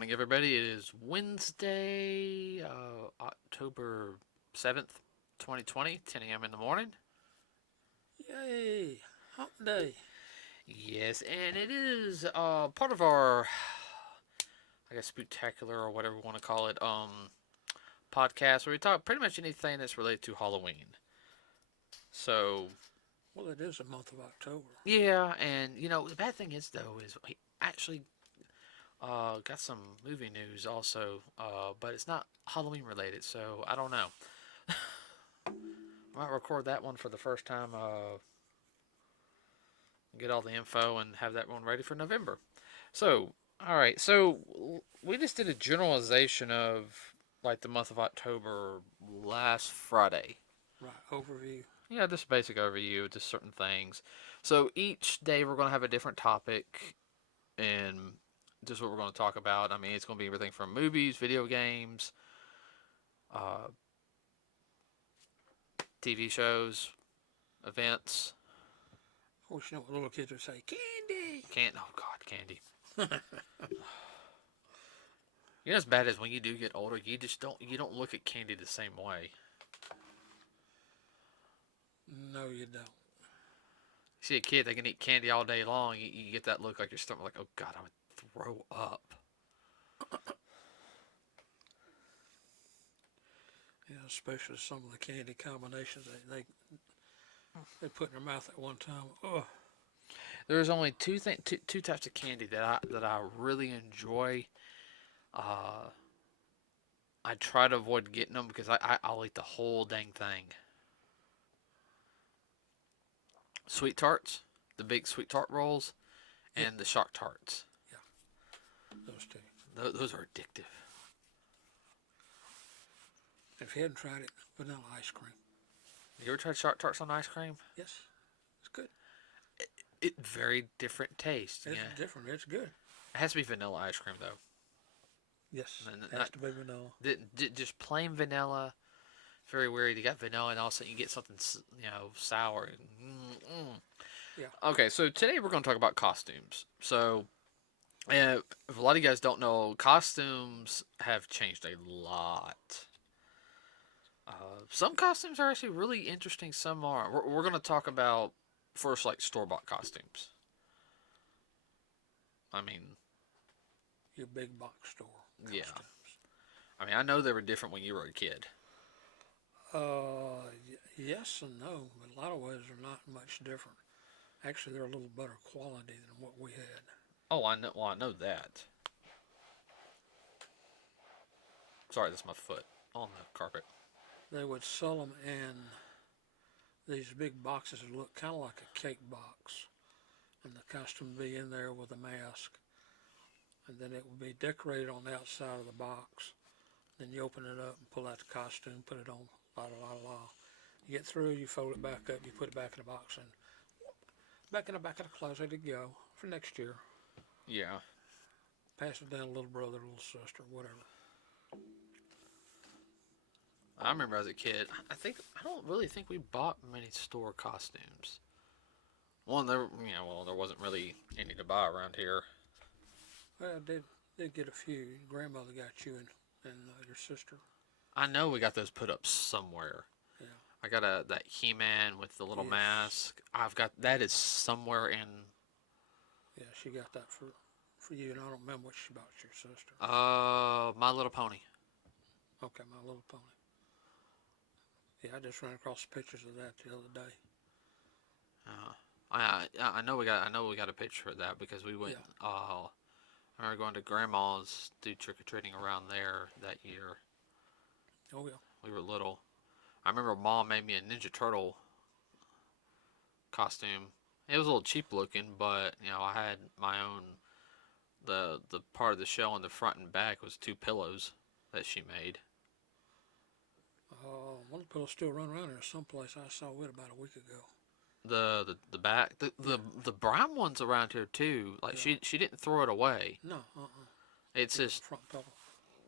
morning, everybody. It is Wednesday, October 7th, 2020, 10 a.m. in the morning. Yay! Hump day. Yes, and it is part of our, I guess, spectacular or whatever we want to call it, podcast where we talk pretty much anything that's related to Halloween. So, Well, it is the month of October. yeah, and the bad thing is, though, is we actually got some movie news also, but it's not Halloween related, so I don't know. I might record that one for the first time. Get all the info and have that one ready for November. So, all right. So we just did a generalization of like the month of October last Friday. Right, overview. Yeah, just basic overview of just certain things. So each day we're gonna have a different topic and just what we're gonna talk about. I mean, it's gonna be everything from movies, video games, uh, TV shows, events. I wish you know what little kids would say, candy. Can't. Oh God, candy. As bad as when you do get older, you don't look at candy the same way. No, you don't. You see a kid that can eat candy all day long, you get that look like your stomach, like, oh God, I would throw up. Yeah, especially some of the candy combinations they put in their mouth at one time. Oh, There's only two types of candy that I really enjoy. Uh, I try to avoid getting them because I'll eat the whole dang thing. Sweet tarts, the big sweet tart rolls, yeah, and the shock tarts. yeah, those two. Those are addictive. If you hadn't tried it, vanilla ice cream. You ever tried shock tarts on ice cream? Yes, it's good. It very different taste. It's Yeah, different. It's good. it has to be vanilla ice cream though. Yes, And has to be vanilla. just plain vanilla. Very weird. You got vanilla, and all of a sudden you get something sour. Yeah. Okay, so today we're going to talk about costumes. So, if a lot of you guys don't know, costumes have changed a lot. Some costumes are actually really interesting. Some are. We're going to talk about first like store bought costumes. I mean, Your big box store yeah. costumes. I mean, I know they were different when you were a kid. Yes and no. In a lot of ways, they're not much different. Actually, they're a little better quality than what we had. Oh, I know. Well, I know that. Sorry, that's my foot on the carpet. They would sell them in these big boxes that look kind of like a cake box, and the costume would be in there with a mask, and then it would be decorated on the outside of the box. Then you open it up and pull out the costume, put it on, la la la la. You get through, you fold it back up, you put it back in the box, and back in the back of the closet it go for next year. Yeah. Pass it down to little brother, little sister, whatever. I remember as a kid. I don't really think we bought many store costumes. One, there wasn't really any to buy around here. Well, I did get a few. Your grandmother got you and your sister. I know we got those put up somewhere. Yeah. I got that He-Man with the little Yes. mask. I've got that is somewhere in. Yeah, she got that for you, and I don't remember what she bought your sister. My Little Pony. Okay, My Little Pony. Yeah, I just ran across pictures of that the other day. I know we got a picture of that because we went. Yeah. I remember going to Grandma's do trick or treating around there that year. Oh yeah. We were little. I remember Mom made me a Ninja Turtle costume. It was a little cheap looking, but I had my own. The part of the shell in the front and back was two pillows that she made. One of the pillows still run around here someplace. I saw it about a week ago. The back the brown ones around here too. Like Yeah. she didn't throw it away. No, It's yeah, just front pillow,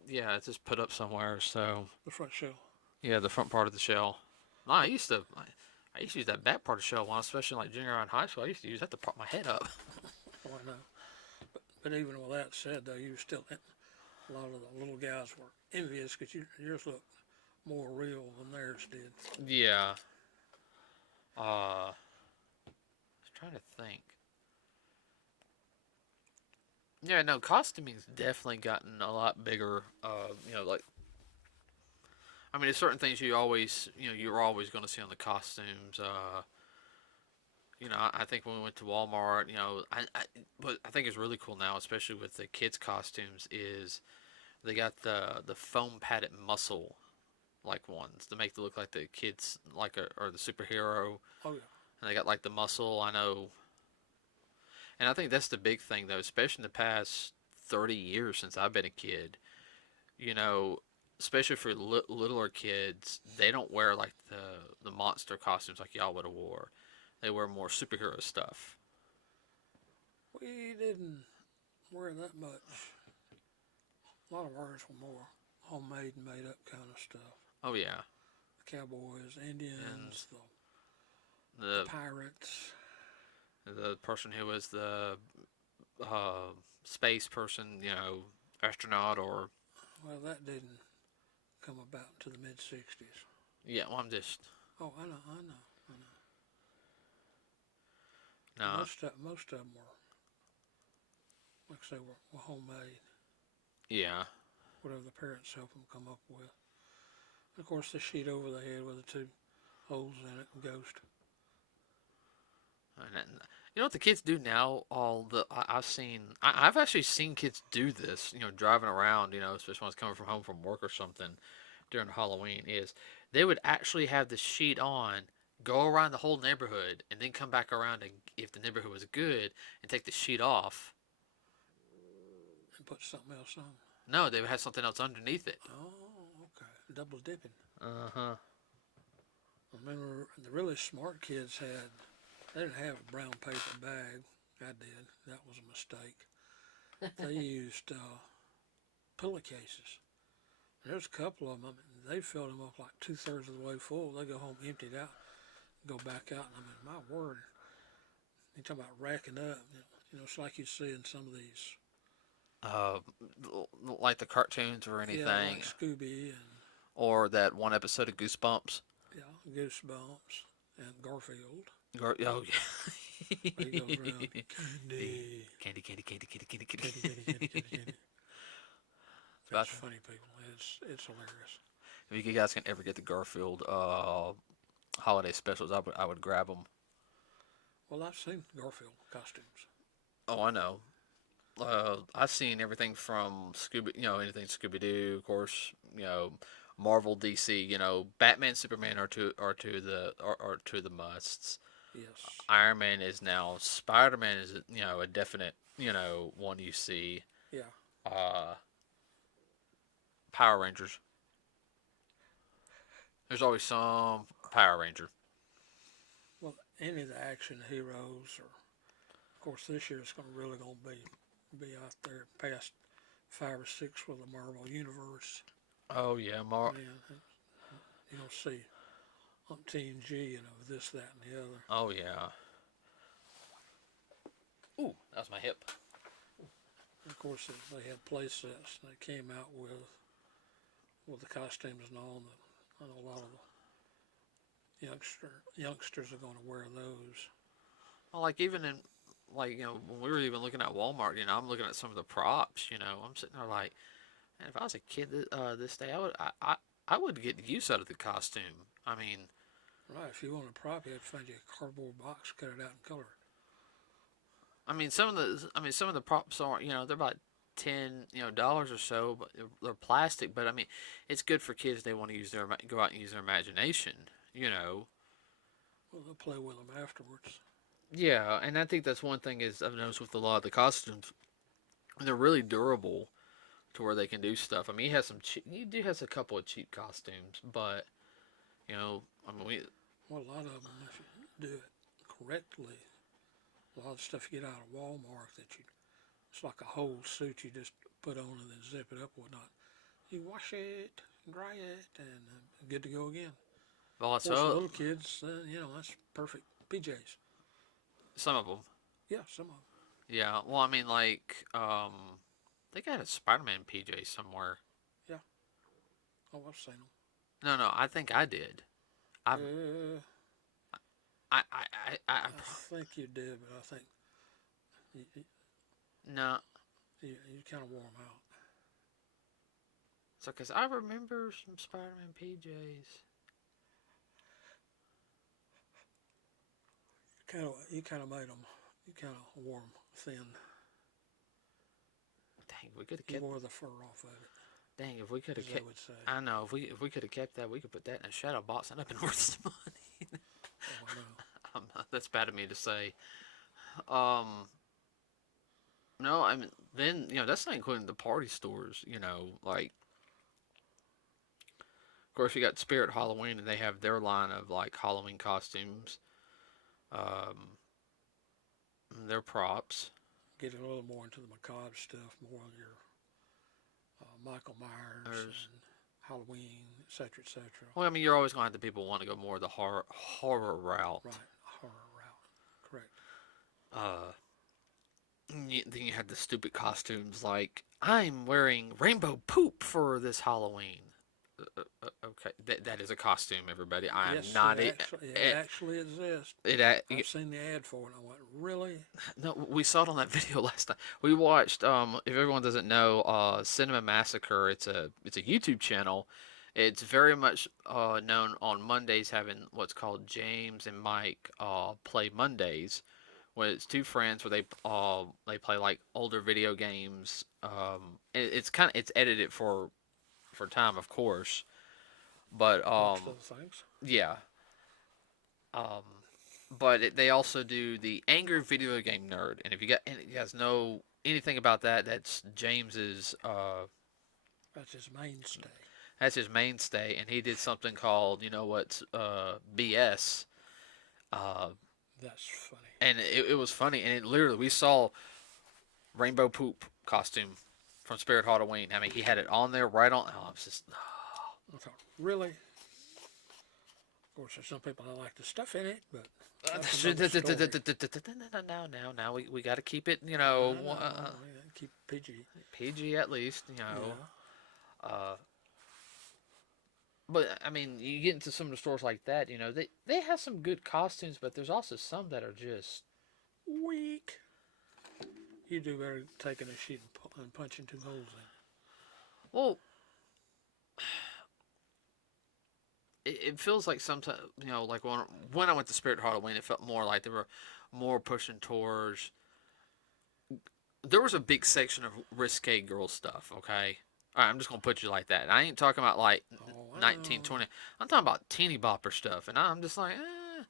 it's just put up somewhere. So the front shell. yeah, the front part of the shell. No, I used to use that back part of the shell one, especially like junior high and high school. I used to use that to prop my head up. Oh, I know. But even with that said, though, you still A lot of the little guys were envious because yours looked more real than theirs did. Yeah. I was trying to think. Yeah, no, costuming's definitely gotten a lot bigger. Like I mean, there's certain things you're always going to see on the costumes. I think when we went to Walmart, but I think it's really cool now, especially with the kids' costumes, is they got the foam padded muscle like ones to make it look like the kids or the superhero, Oh yeah. and they got like the muscle. I know, and I think that's the big thing though, especially in the past 30 years since I've been a kid. You know, especially for littler kids, they don't wear like the monster costumes like y'all would have wore. They wear more superhero stuff. We didn't wear that much. A lot of ours were more homemade and made up kind of stuff. Oh yeah, The cowboys, and Indians, the the pirates. the person who was the space person, astronaut or Well, that didn't come about until the mid '60s. yeah. Well, I'm just Oh, I know. no. Most of them were, like I say, were homemade. Yeah, Whatever the parents helped them come up with. And of course, the sheet over the head with the two holes in it, and ghost. and you know what the kids do now? I've actually seen kids do this. Driving around. Especially when it's coming from home from work or something during Halloween. Is they would actually have the sheet on, go around the whole neighborhood, and then come back around and if the neighborhood was good, and take the sheet off. And put something else on. No, they would have something else underneath it. Oh, okay. Double dipping. Uh-huh. I remember the really smart kids they didn't have a brown paper bag. I did. That was a mistake. They used pillowcases. There's a couple of them. I mean, they filled them up like 2/3 of the way full. They go home, empty it out, go back out, and I mean, my word. You talk about racking up. It's like you see in some of these. Uh, like the cartoons or Yeah, anything, like Scooby and or that one episode of Goosebumps. yeah, Goosebumps and Garfield. Oh yeah. Where he goes around candy, Candy, candy, candy, candy, candy, candy, candy. candy, candy, candy, candy. That's funny, people. It's hilarious. If you guys can ever get the Garfield holiday specials, I would grab them. Well, I've seen Garfield costumes. Oh, I know. I've seen everything from anything Scooby Doo, of course, Marvel, DC, Batman, Superman are two of the musts. Yes. Iron Man is now. Spider Man is a definite one you see. Yeah. Uh, Power Rangers. There's always some Power Ranger. Well, any of the action heroes, or of course this year it's really going to be out there past 5 or 6 with the Marvel Universe. Oh yeah, Man, you'll see TNG, this, that, and the other. Oh yeah. Ooh, that was my hip. And of course, they had play sets. They came out with the costumes and all. And a lot of the youngsters are going to wear those. Well, like even in when we were even looking at Walmart, I'm looking at some of the props. I'm sitting there like, man, if I was a kid this day, I would get use out of the costume. I mean, right. If you want a prop, you have to find you a cardboard box, cut it out, and color it. some of the props are they're about $10 or so, but they're plastic. But I mean, it's good for kids. They want to go out and use their imagination. Well, they'll play with them afterwards. Yeah, and I think that's one thing is I've noticed with a lot of the costumes, they're really durable to where they can do stuff. I mean, he do has a couple of cheap costumes, but I mean, well, a lot of them, if you do it correctly, a lot of stuff you get out of Walmart it's like a whole suit you just put on and then zip it up or whatnot. You wash it, dry it, and good to go again. well, For little kids, that's perfect PJs. some of them. Yeah, some of them. Yeah, well, I mean, like think I had a Spider-Man PJ somewhere. Yeah. Oh, I've seen them. No, I think I did. I I I I think you did, but I think you, you, no. you kind of wore them out. So, cause I remember some Spider-Man PJs. You kind of made them. You kind of wore them thin. Dang, we could have You kept. wore the fur off of it, Dang, if we could have as they kept. would say. I know if we could have kept that, we could put that in a shadow box and I've been worth some money. Oh, I know. That's bad of me to say. Um, no, I mean then that's not including the party stores. Like of course you got Spirit Halloween and they have their line of like Halloween costumes. Um, their props. Getting a little more into the macabre stuff, more on your Michael Myers There's and Halloween, etc., etc. Well, I mean, you're always going to have the people who want to go more the horror route. Right, horror route. Correct. Uh, then you have the stupid costumes like I'm wearing rainbow poop for this Halloween. Okay, that is a costume, everybody. I am Yes, not. it actually exists. It, I've seen the ad for it, and I went, really? no, we saw it on that video last night. We watched. If everyone doesn't know, Cinema Massacre. It's a YouTube channel. It's very much known on Mondays having what's called James and Mike play Mondays, where it's two friends where they play like older video games. It's edited for time, of course, but Watch those things. yeah. Um, but they also do the Angry Video Game Nerd, and if you guys know anything about that, That's his mainstay. that's his mainstay, and he did something called what's BS, uh, That's funny. and it was funny, and it literally we saw rainbow poop costume from Spirit Halloween. I mean, he had it on there right on. Oh, it's just I thought, really? Of course, there's some people that like the stuff in it, but that's another story. now we got to keep it Keep PG. PG at least Yeah. uh but I mean you get into some of the stores like that they have some good costumes, but there's also some that are just Weak. You do better taking a sheet and punching two holes in. well it feels like sometimes like when I went to Spirit Halloween it felt more like they were more pushing towards there was a big section of risque girl stuff. Okay, all right, I'm just gonna put you like that. And I ain't talking about like Oh, I 1920. I'm talking about teeny bopper stuff. And I'm just like, eh.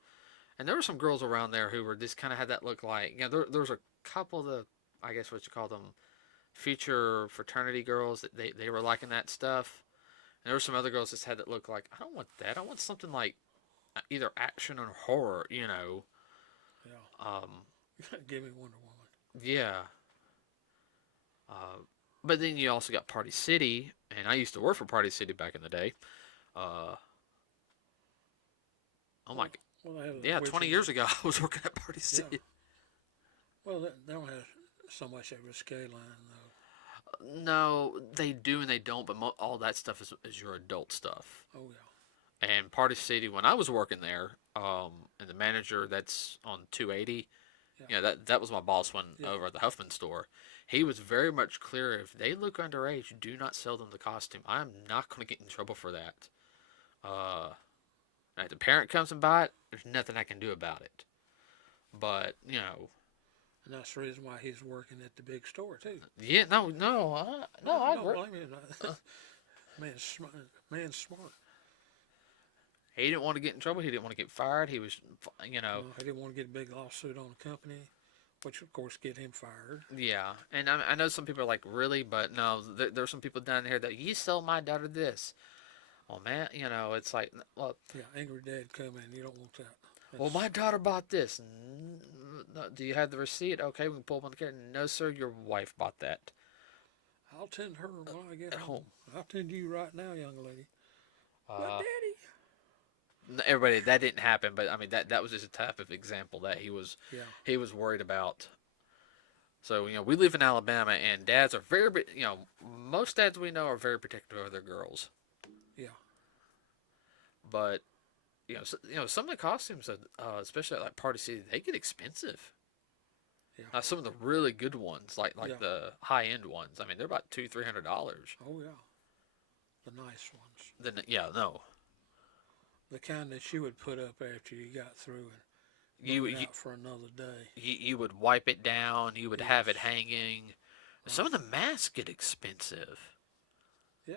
And there were some girls around there who were just kind of had that look like there was a couple of the I guess what you call them future fraternity girls that they were liking that stuff. And there were some other girls that had that look like I don't want that. I want something like either action or horror. yeah. Um, Give me Wonder Woman. yeah. Uh, but then you also got Party City, and I used to work for Party City back in the day. Uh, oh my, Well, they have yeah, 20 witches. years ago I was working at Party Yeah. City. Well, they don't have so much a risque line though. No, they do and they don't, but all that stuff is your adult stuff. Oh yeah. And Party City, when I was working there, and the manager that's on 280, Yeah. that was my boss when Yeah. over at the Huffman store. He was very much clear if they look underage, do not sell them the costume. I'm not going to get in trouble for that. If the parent comes and buy it, there's nothing I can do about it. But And that's the reason why he's working at the big store too. yeah, no, I don't agree. blame you. Man's smart. Man's smart. He didn't want to get in trouble. He didn't want to get fired. He was, He didn't want to get a big lawsuit on the company, which of course get him fired. yeah. And I know some people are like, really, but no, there's some people down here that you sell my daughter this. Oh man, it's like, well, Yeah, angry dad coming. You don't want that. well, my daughter bought this. Do you have the receipt? Okay, we can pull up on the camera. No, sir, your wife bought that I'll tend her when I get at home. home. I'll tend to you right now, young lady. But Uh, daddy. everybody, that didn't happen, but I mean that was just a type of example that he was Yeah. worried about. So, we live in Alabama, and dads are most dads we know are very protective of their girls. Yeah, But, some of the costumes, especially at like Party City, they get expensive. yeah, Some of the really good ones, like yeah. the high end ones, I mean, they're about $200-$300. Oh yeah, the nice ones, Then, yeah, no, the kind that you would put up after you got through and you bring it you out for another day. you would wipe it down. You would have it Yes, hanging. Some right. of the masks get expensive. Yeah,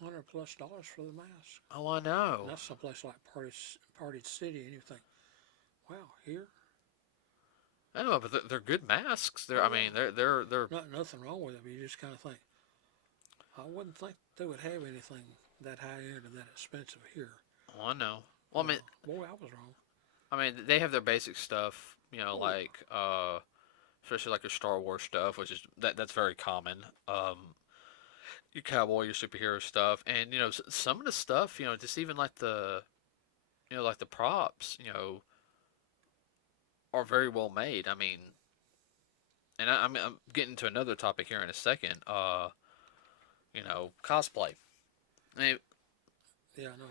$100+ for the mask, Oh, I and know. that's someplace like Party City, and you think, wow, here. I know, but they're good masks. Oh I yeah, mean, they're. nothing wrong with it, but you just kind of think, I wouldn't think they would have anything that high end and that expensive here. Oh, I know. Well, Boy, I was wrong. I mean, they have their basic stuff. Oh yeah, Like especially like your Star Wars stuff, which is that's very common. Your cowboy, your superhero stuff, and some of the stuff, just even like the props, are very well made. I mean, and I'm getting to another topic here in a second. Cosplay. I mean, yeah. No,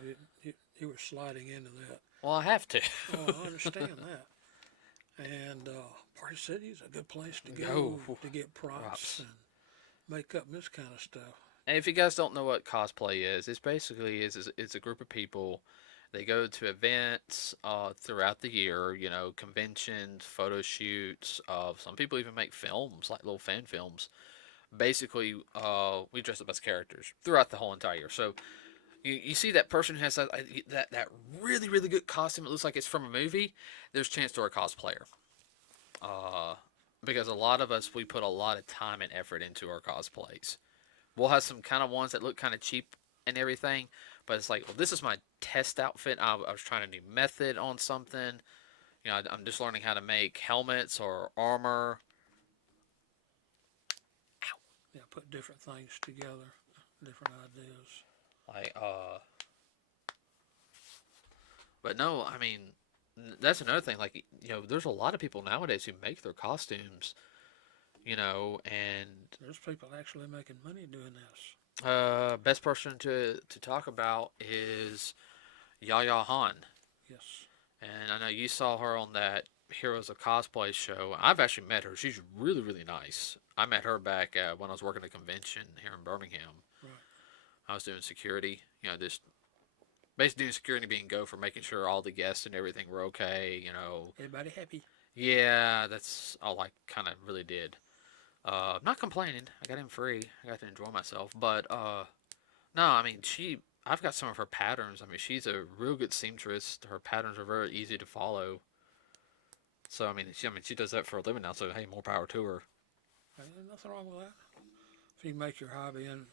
you were sliding into that. well, I have to. Oh, I understand that. And Party City is a good place to Go go to get props props. and make up this kind of stuff. And if you guys don't know what cosplay is, it's basically it's a group of people. They go to events throughout the year, conventions, photo shoots. Some people even make films, like little fan films. Basically, we dress up as characters throughout the whole entire year. So you see that person who has that really really good costume. It looks like it's from a movie. There's a chance to a cosplayer. Uh, because a lot of us we put a lot of time and effort into our cosplays. We'll have some kind of ones that look kind of cheap and everything, but it's like, well, this is my test outfit. I was trying a new method on something. I'm just learning how to make helmets or armor. Yeah, put different things together, different ideas. Like, but no, I mean, that's another thing. Like, there's a lot of people nowadays who make their costumes, and There's people actually making money doing this. best person to talk about is Yaya Han. Yes. And I know you saw her on that Heroes of Cosplay show. I've actually met her. She's really, really nice. I met her back when I was working at a convention here in Birmingham. Right. I was doing security, just basically doing security being go for making sure all the guests and everything were okay. Everybody happy. Yeah, that's all I kind of really did. I'm not complaining. I got in free. I got to enjoy myself. But no, I mean I've got some of her patterns. I mean, she's a real good seamstress. Her patterns are very easy to follow. So she does that for a living now. So hey, more power to her. There's nothing wrong with that. If you make your hobby and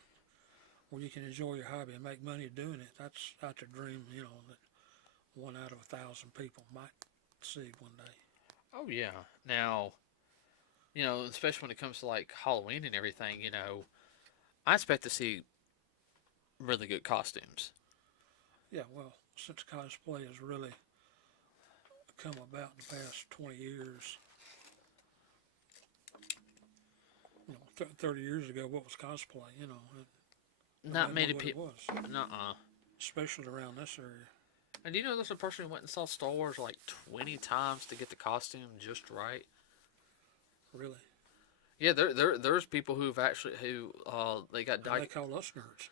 where you can enjoy your hobby and make money doing it, that's a dream. That one out of 1,000 people might see one day. Oh yeah. Now, especially when it comes to like Halloween and everything, I expect to see really good costumes. Yeah, well, since cosplay has really come about in the past 20 years, 30 years ago, what was cosplay? It Not wasn't many what it people. was, Nuh-uh. especially around this area. And do you know there's a person who went and saw Star Wars like 20 times to get the costume just right? Really, Yeah, there's people who they got and they call us nerds.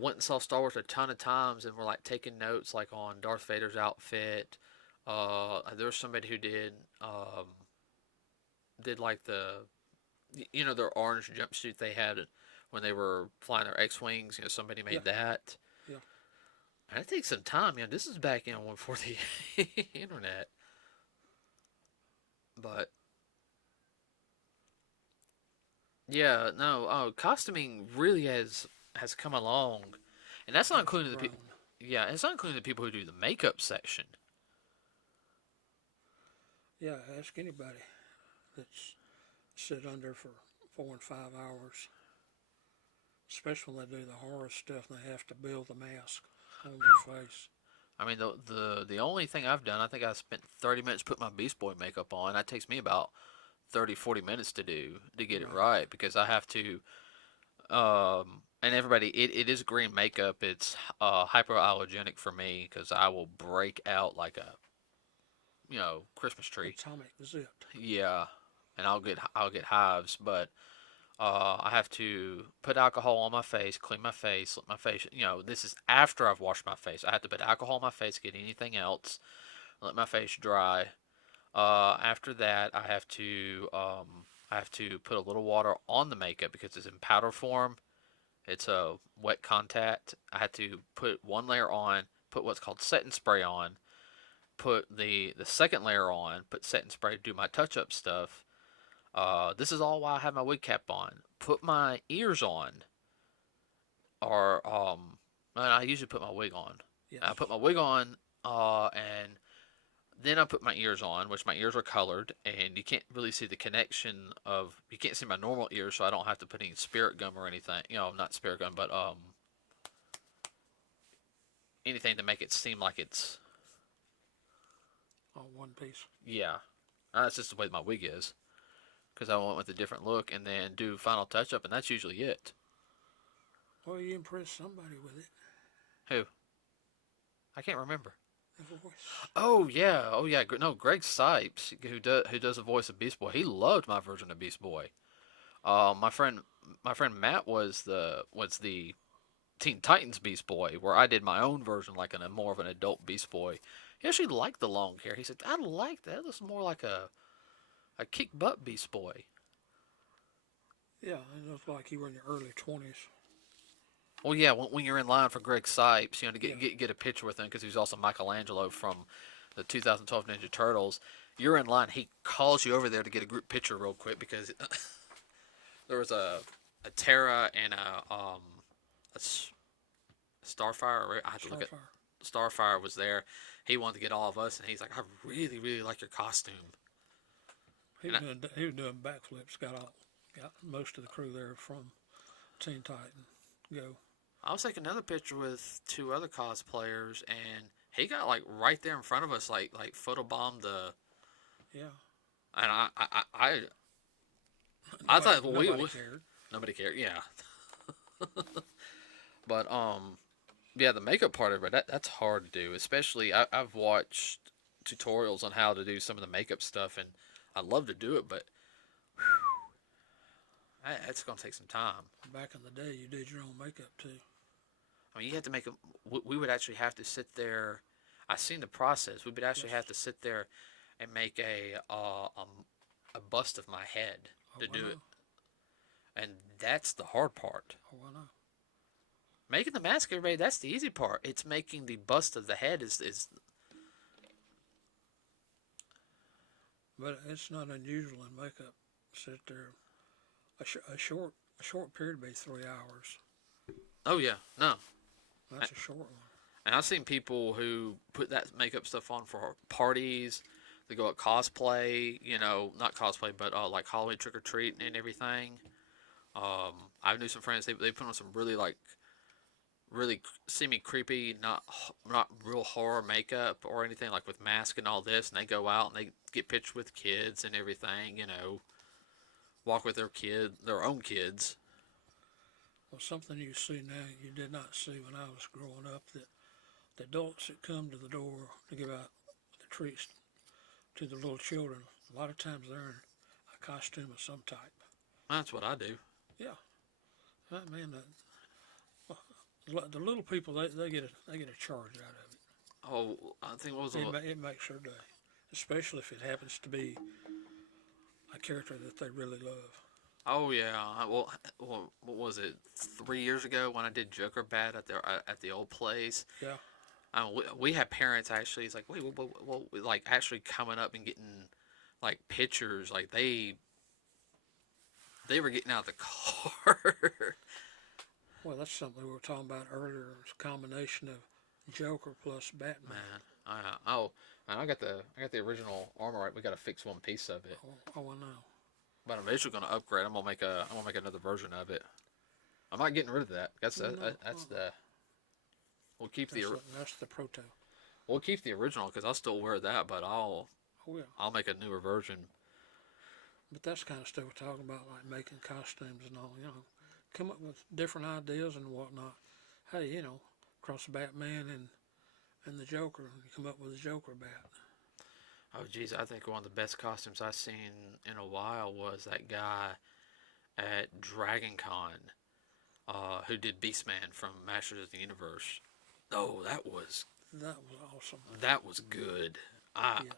went and saw Star Wars a ton of times and were like taking notes like on Darth Vader's outfit. There was somebody who did like their orange jumpsuit they had when they were flying their X-wings. Somebody Yeah, made that. yeah, And it takes some time. This is back before the internet. But yeah, no, costuming really has come along, and that's not it's including the people. grown. Yeah, it's not including the people who do the makeup section. Yeah, ask anybody that's sit under for 4 and 5 hours, especially when they do the horror stuff and they have to build the mask on their face. I mean, the only thing I've done, I think I spent 30 minutes putting my Beast Boy makeup on. That takes me about 30, 40 minutes to do to get it Right. right because I have to. And everybody, it is green makeup. It's hypoallergenic for me because I will break out like a Christmas tree. Atomic zit. Yeah, and I'll get hives, but I have to put alcohol on my face, clean my face, let my face. This is after I've washed my face. I have to put alcohol on my face, get anything else, let my face dry. After that, I have to put a little water on the makeup because it's in powder form. It's a wet contact. I had to put one layer on, put what's called setting spray on, put the second layer on, put setting spray, do my touch up stuff. This is all while I have my wig cap on. Put my ears on, or I usually put my wig on. Yes. I put my wig on, and then I put my ears on, which my ears are colored, and you can't really see the connection of. You can't see my normal ears, so I don't have to put any spirit gum or anything. Not spirit gum, but anything to make it seem like it's. On one piece. Yeah, that's just the way my wig is. Because I went with a different look, and then do final touch up, and that's usually it. Well, you impressed somebody with it. Who? I can't remember. The voice. Oh yeah, no, Greg Sipes, who does the voice of Beast Boy. He loved my version of Beast Boy. My friend Matt was the Teen Titans Beast Boy, where I did my own version, like a more of an adult Beast Boy. He actually liked the long hair. He said, "I like that. It looks more like a kick butt Beast Boy." Yeah, it looked like you were in your early 20s. Well, yeah, when you're in line for Greg Sipes, to get Yeah. get a picture with him because he was also Michelangelo from the 2012 Ninja Turtles. You're in line. He calls you over there to get a group picture real quick because there was a Terra and a Starfire. I have to look at Starfire. Starfire was there. He wanted to get all of us, and he's like, "I really, really like your costume." He was doing backflips. Got most of the crew there from Teen Titan. Go. I was taking another picture with two other cosplayers, and he got like right there in front of us, like photobombed the. Yeah. And I Nobody, thought nobody cared. nobody cared, yeah. But yeah, the makeup part of it that's hard to do, especially I've watched tutorials on how to do some of the makeup stuff, and I love to do it, but it's gonna take some time. Back in the day, you did your own makeup too. I mean, you have to make a. We would actually have to sit there. I seen the process. We would actually Yes. have to sit there and make a bust of my head to I do know. it, and that's the hard part. Oh, I know. Making the mask, everybody, that's the easy part. It's making the bust of the head is. But it's not unusual in makeup. Sit there. A short period would be 3 hours. Oh yeah, no. That's a short one. And I've seen people who put that makeup stuff on for parties. They go at cosplay, not cosplay, but like Halloween trick or treat and everything. I knew some friends. They put on some really semi creepy, not real horror makeup or anything, like with mask and all this. And they go out and they get pictures with kids and everything. Walk with their own kids. Well, something you see now you did not see when I was growing up. That the adults that come to the door to give out the treats to the little children, a lot of times they're in a costume of some type. That's what I do. Yeah. I mean, the little people they get a charge out of it. Oh, I think what was It makes their day, especially if it happens to be a character that they really love. Oh yeah. Well, what was it? 3 years ago when I did Joker Bad at the old place. Yeah. We had parents actually. It's like wait, like actually coming up and getting like pictures. Like they were getting out of the car. Well, that's something we were talking about earlier. It's a combination of Joker plus Batman. Man, and I got the original armor right. We got to fix one piece of it. Oh, I know. But I'm eventually gonna upgrade. I'm gonna make another version of it. I'm not getting rid of that. That's the. We'll keep That's the proto. we'll keep the original because I'll still wear that, but Oh yeah. I'll make a newer version. But that's the kind of stuff we're talking about, like making costumes and all. Come up with different ideas and whatnot. Hey, across Batman and the Joker, you come up with a Joker bat. Oh, geez, I think one of the best costumes I've seen in a while was that guy at Dragon Con who did Beastman from Masters of the Universe. Oh, That was awesome. that was good. I Yes.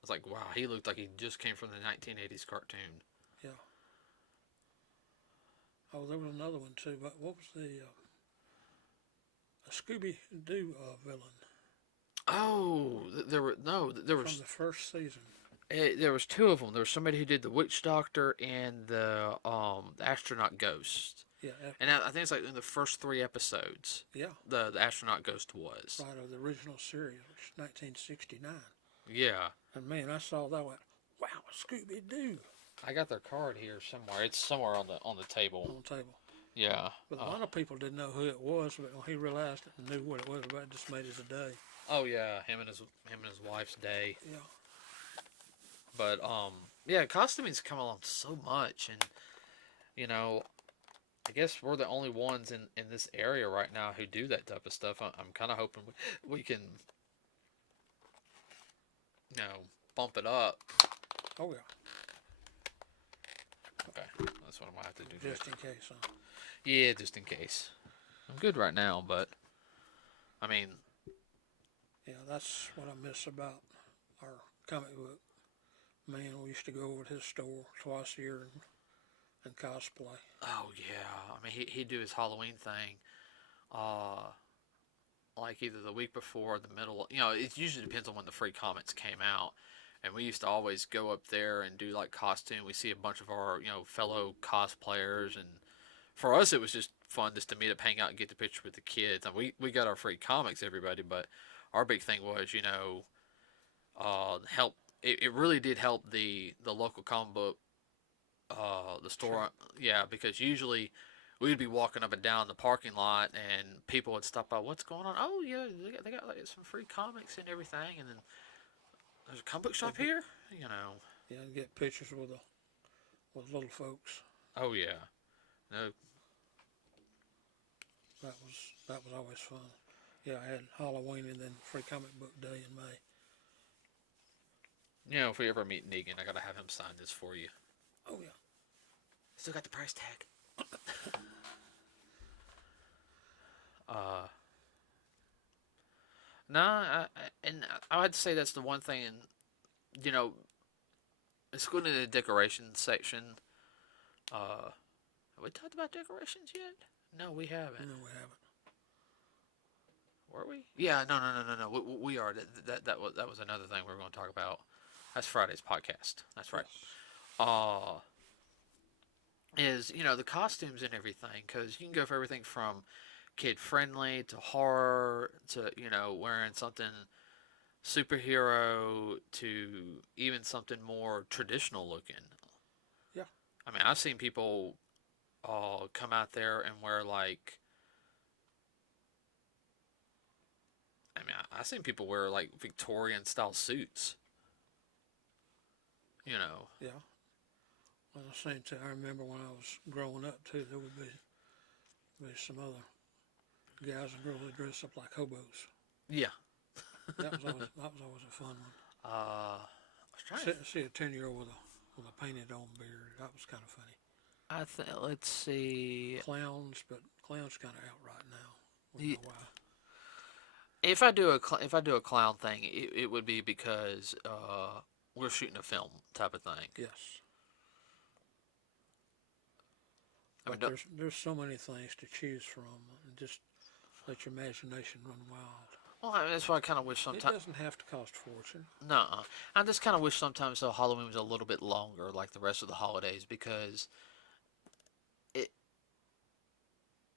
was like, wow, he looked like he just came from the 1980s cartoon. Yeah. Oh, there was another one too. But what was the a Scooby Doo villain Oh, there were no, there from was the first season? there was two of them. There was somebody who did the Witch Doctor and the astronaut ghost. Yeah. And I think it's like in the first three episodes, Yeah. the astronaut ghost was. Right, of the original series, which is 1969. Yeah, And man, I saw that one. Wow, Scooby Doo I got their card here somewhere. It's somewhere on the table. on the table. Yeah. But a lot of people didn't know who it was, but when he realized it and knew what it was, it just made his day. Oh yeah, him and his wife's day. Yeah. But yeah, costuming's come along so much, and you know, I guess we're the only ones in this area right now who do that type of stuff. I'm kind of hoping we can, bump it up. Oh yeah. Okay, that's what I'm gonna have to do. Just in case. Yeah, just in case. I'm good right now, but I mean, Yeah, that's what I miss about our comic book. Man, we used to go over to his store twice a year and cosplay. oh yeah, I mean he'd do his Halloween thing, uh, like either the week before or the middle. It usually depends on when the free comics came out. And we used to always go up there and do like costume. We see a bunch of our fellow cosplayers, and for us it was just fun just to meet up, hang out, and get the picture with the kids. And we got our free comics, everybody, but our big thing was help. It really did help the local comic book the store. Sure. Yeah, because usually we'd be walking up and down the parking lot, and people would stop by. What's going on? Oh yeah, they got like some free comics and everything, and then there's a comic book shop here, Yeah, and get pictures with little folks. Oh yeah, no, That was always fun. Yeah, I had Halloween and then Free Comic Book Day in May. if we ever meet Negan, I gotta have him sign this for you. Oh yeah. Still got the price tag. uh, nah, and I would say that's the one thing, you know, it's going to the decorations section. Have we talked about decorations yet? No, we haven't. No, we haven't. Were we? Yeah, no. We are. That was another thing we were going to talk about. That's Friday's podcast. That's right. Is the costumes and everything, because you can go for everything from kid friendly to horror to wearing something superhero to even something more traditional looking. Yeah. I mean, I've seen people come out there and wear like. I mean, I've seen people wear like Victorian style suits. Yeah. Well, the same time, I remember when I was growing up too, there would be some other guys and girls that dress up like hobos. Yeah. That was always a fun one. I was trying to See a 10-year-old with a painted on beard. That was kind of funny. let's see. Clowns, but clowns kind of out right now. I Yeah. don't know why. If I do a clown thing, it would be because we're shooting a film type of thing. Yes. I mean, But there's so many things to choose from, and just let your imagination run wild. well, I mean, that's why I kind of wish It sometimes. doesn't have to cost a fortune. No, I just kind of wish sometimes though Halloween was a little bit longer, like the rest of the holidays, because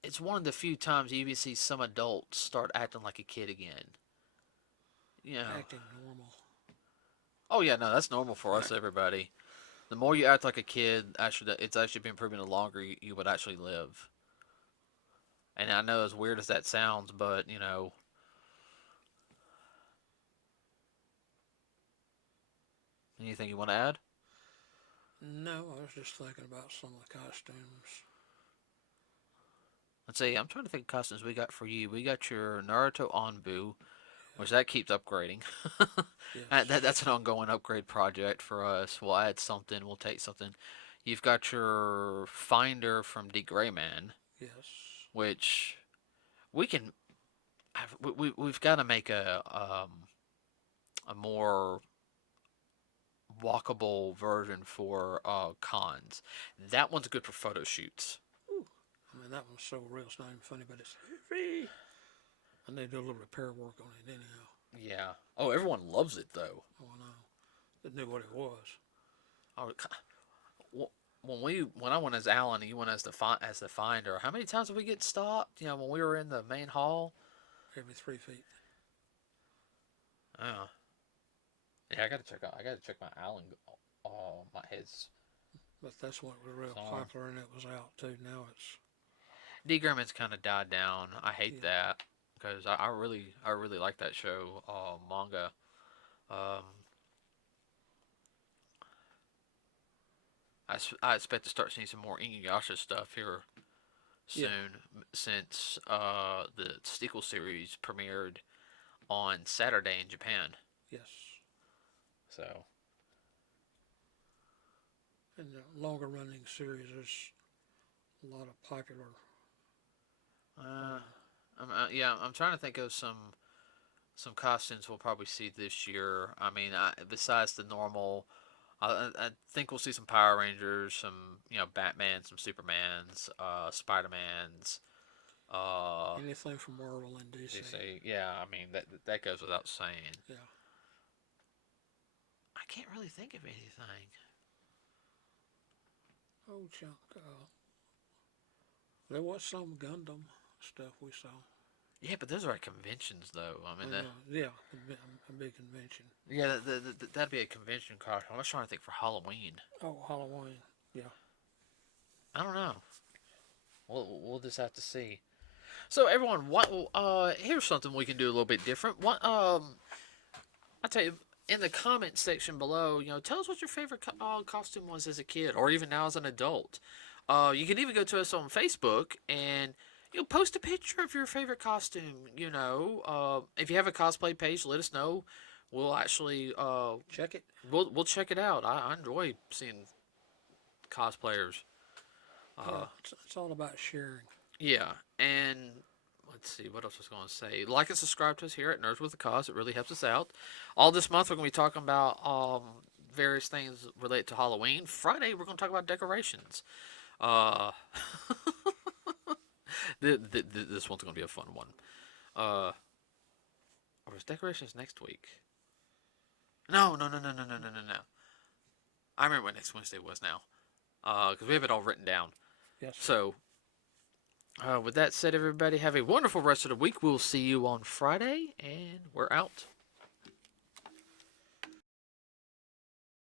it's one of the few times you even see some adults start acting like a kid again. Acting normal. Oh yeah, no, that's normal for us, everybody. The more you act like a kid, actually, it's actually been proven the longer you would actually live. And I know as weird as that sounds, but anything you want to add? No, I was just thinking about some of the costumes. Let's see. I'm trying to think of costumes we got for you. We got your Naruto Anbu, which that keeps upgrading. Yes, That's an ongoing upgrade project for us. We'll add something. We'll take something. You've got your Finder from D. Grayman, yes. which we can. We've got to make a more walkable version for cons. That one's good for photo shoots. Ooh. I mean, that one's so real, it's not even funny, but it's heavy. I need to do a little repair work on it anyhow. Yeah. Oh, everyone loves it though. Oh, I know. Didn't know what it was. Oh, when I went as Alan and you went as the finder, how many times did we get stopped? You know, when we were in the main hall. Every 3 feet. Oh. Yeah, I gotta check my Alan. My his. But that's what was real popular, and it was out too. Now it's D. Grumman's kind of died down. I hate yeah, that because I really like that show manga. Um, I expect to start seeing some more Inuyasha stuff here yeah, soon since the sequel series premiered on Saturday in Japan. yes. So And the longer running series, there's a lot of popular. uh, I'm trying to think of some costumes we'll probably see this year. I mean, besides the normal, I think we'll see some Power Rangers, some Batman, some Supermans, Spider Mans. Anything from Marvel and DC. DC. Yeah, I mean that goes without saying. Yeah. I can't really think of anything. Oh, chunk. There was some Gundam stuff we saw. Yeah, but those are at conventions, though. I mean, Yeah, a big convention. yeah, that'd be a convention costume. I was trying to think for Halloween. Oh, Halloween. Yeah. I don't know. We'll just have to see. So everyone, here's something we can do a little bit different. I tell you, in the comment section below, tell us what your favorite costume was as a kid, or even now as an adult. You can even go to us on Facebook and post a picture of your favorite costume. If you have a cosplay page, let us know. We'll actually Check it. we'll check it out. I enjoy seeing cosplayers. Yeah, it's all about sharing. Yeah, and let's see what else I was going to say. Like and subscribe to us here at Nerds with a Cause. It really helps us out. All this month we're going to be talking about various things related to Halloween. Friday we're going to talk about decorations. Uh, this one's going to be a fun one. Or is decorations next week? No. I remember what next Wednesday was now. Because we have it all written down. Yes. So, with that said, everybody have a wonderful rest of the week. We'll see you on Friday, and we're out.